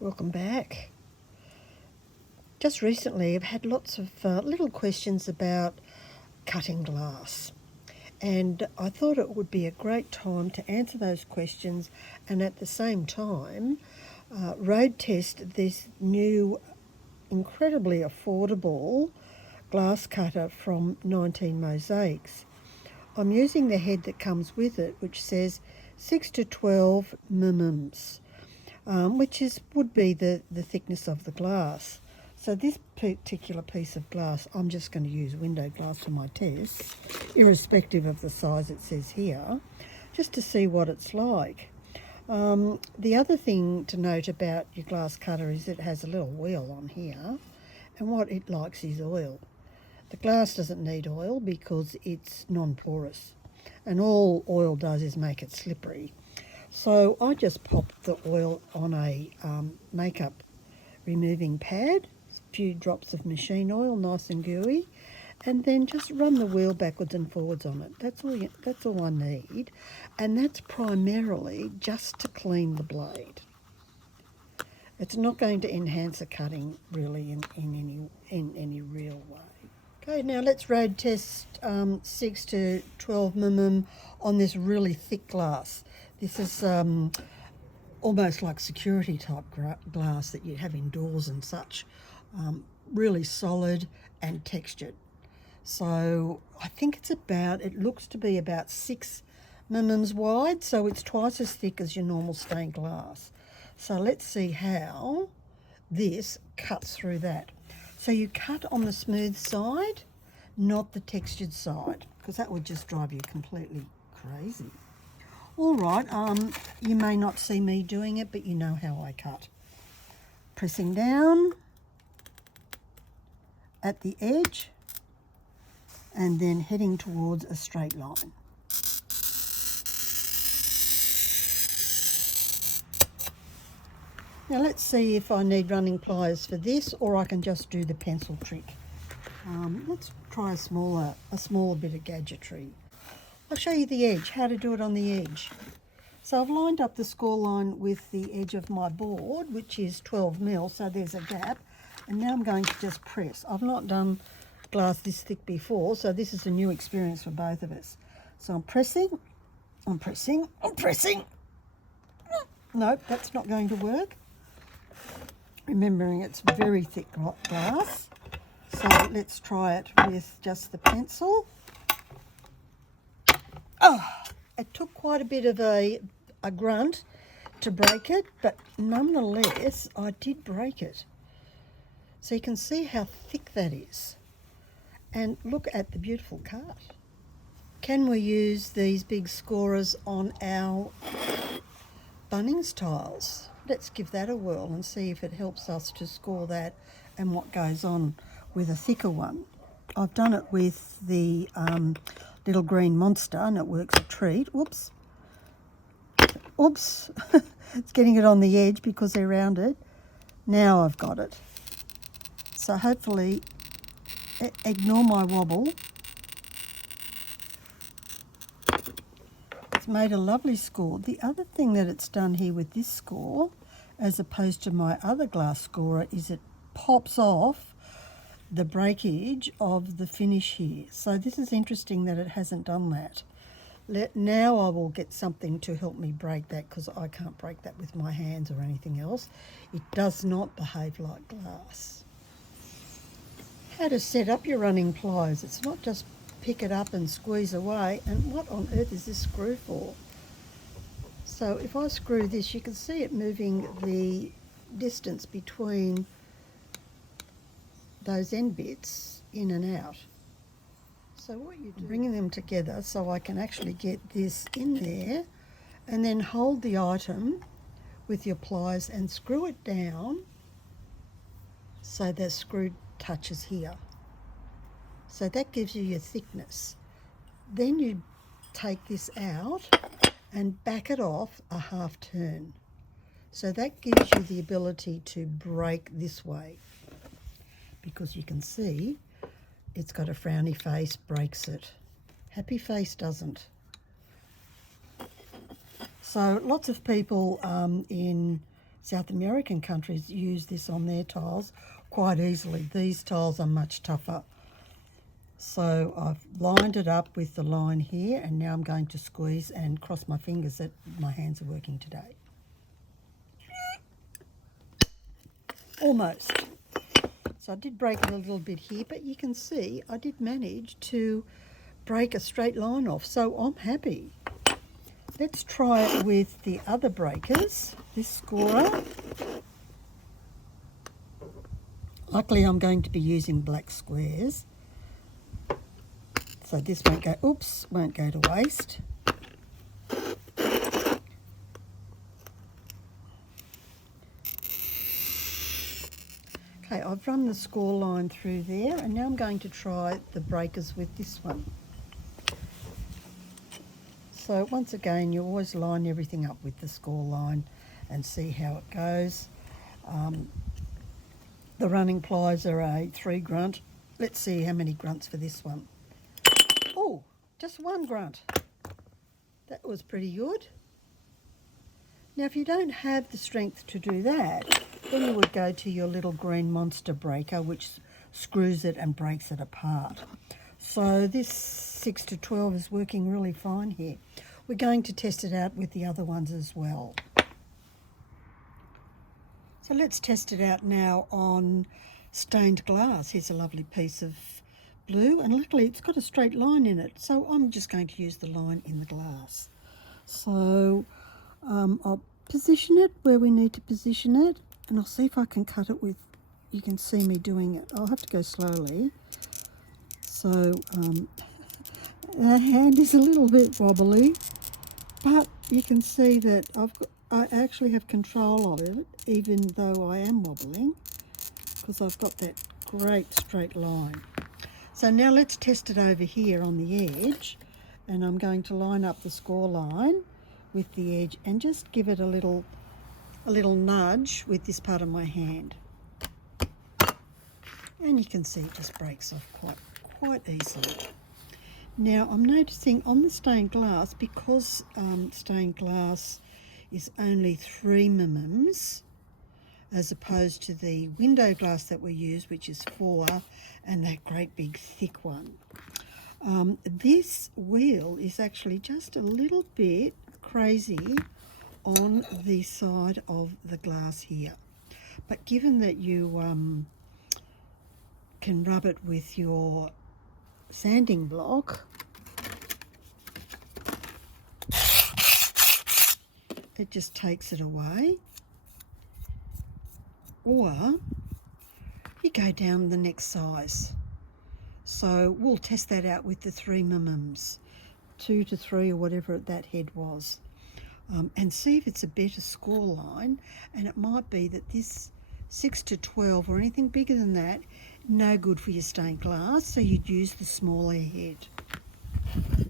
Welcome back. Just recently I've had lots of little questions about cutting glass, and I thought it would be a great time to answer those questions and at the same time road test this new incredibly affordable glass cutter from 19 Mosaics. I'm using the head that comes with it, which says 6 to 12 mm. Which would be the thickness of the glass. So this particular piece of glass, I'm just going to use window glass for my tests, irrespective of the size it says here, just to see what it's like. The other thing to note about your glass cutter is it has a little wheel on here, and what it likes is oil. The glass doesn't need oil because it's non-porous, and all oil does is make it slippery. So I just popped the oil on a makeup removing pad, a few drops of machine oil, nice and gooey, and then just run the wheel backwards and forwards on it. That's all I need, and that's primarily just to clean the blade. It's not going to enhance the cutting really in any real way. Okay, now let's road test 6 to 12 mm on this really thick glass. This is almost like security type glass that you have indoors and such. Really solid and textured. So I think it looks to be about 6 mm wide, so it's twice as thick as your normal stained glass. So let's see how this cuts through that. So you cut on the smooth side, not the textured side, because that would just drive you completely crazy. All right, you may not see me doing it, but you know how I cut. Pressing down at the edge and then heading towards a straight line. Now let's see if I need running pliers for this, or I can just do the pencil trick. Let's try a smaller bit of gadgetry. I'll show you the edge, how to do it on the edge. So I've lined up the score line with the edge of my board, which is 12 mm, so there's a gap. And now I'm going to just press. I've not done glass this thick before, so this is a new experience for both of us. So I'm pressing. Nope, that's not going to work. Remembering it's very thick glass. So let's try it with just the pencil. Oh, it took quite a bit of a grunt to break it, but nonetheless, I did break it. So you can see how thick that is. And look at the beautiful cut. Can we use these big scorers on our Bunnings tiles? Let's give that a whirl and see if it helps us to score that and what goes on with a thicker one. I've done it with the little green monster and it works a treat. Oops. It's getting it on the edge because they're rounded. Now I've got it. So hopefully, ignore my wobble. It's made a lovely score. The other thing that it's done here with this score, as opposed to my other glass scorer, is it pops off the breakage of the finish here. So this is interesting that it hasn't done that. Now I will get something to help me break that, because I can't break that with my hands or anything else. It does not behave like glass. How to set up your running pliers. It's not just pick it up and squeeze away. And what on earth is this screw for? So if I screw this, you can see it moving the distance between those end bits in and out. So what you do, bringing them together so I can actually get this in there, and then hold the item with your pliers and screw it down so the screw touches here. So that gives you your thickness. Then you take this out and back it off a half turn. So that gives you the ability to break this way, because you can see it's got a frowny face, breaks it. Happy face doesn't. So lots of people in South American countries use this on their tiles quite easily. These tiles are much tougher. So I've lined it up with the line here, and now I'm going to squeeze and cross my fingers that my hands are working today. Almost. So I did break it a little bit here, but you can see I did manage to break a straight line off, so I'm happy. Let's try it with the other breakers, this scorer. Luckily I'm going to be using black squares, so this won't go to waste. Okay, I've run the score line through there, and now I'm going to try the breakers with this one. So once again, you always line everything up with the score line and see how it goes. The running pliers are a 3 grunt. Let's see how many grunts for this one. Oh, just 1 grunt. That was pretty good. Now, if you don't have the strength to do that, then you would go to your little green monster breaker, which screws it and breaks it apart. So this 6 to 12 is working really fine here. We're going to test it out with the other ones as well. So let's test it out now on stained glass. Here's a lovely piece of blue, and luckily it's got a straight line in it, so I'm just going to use the line in the glass. So I'll position it where we need to position it, and I'll see if I can cut it with, you can see me doing it. I'll have to go slowly. So the hand is a little bit wobbly, but you can see that I actually have control of it, even though I am wobbling, because I've got that great straight line. So now let's test it over here on the edge, and I'm going to line up the score line with the edge and just give it a little nudge with this part of my hand. And you can see it just breaks off quite easily. Now I'm noticing on the stained glass, because stained glass is only 3 mm as opposed to the window glass that we use, which is 4, and that great big thick one. This wheel is actually just a little bit crazy on the side of the glass here. But given that you can rub it with your sanding block, it just takes it away. Or you go down the next size. So we'll test that out with the 3 mm, 2 to 3 or whatever that head was, and see if it's a better score line. And it might be that this 6 to 12 or anything bigger than that, no good for your stained glass, so you'd use the smaller head.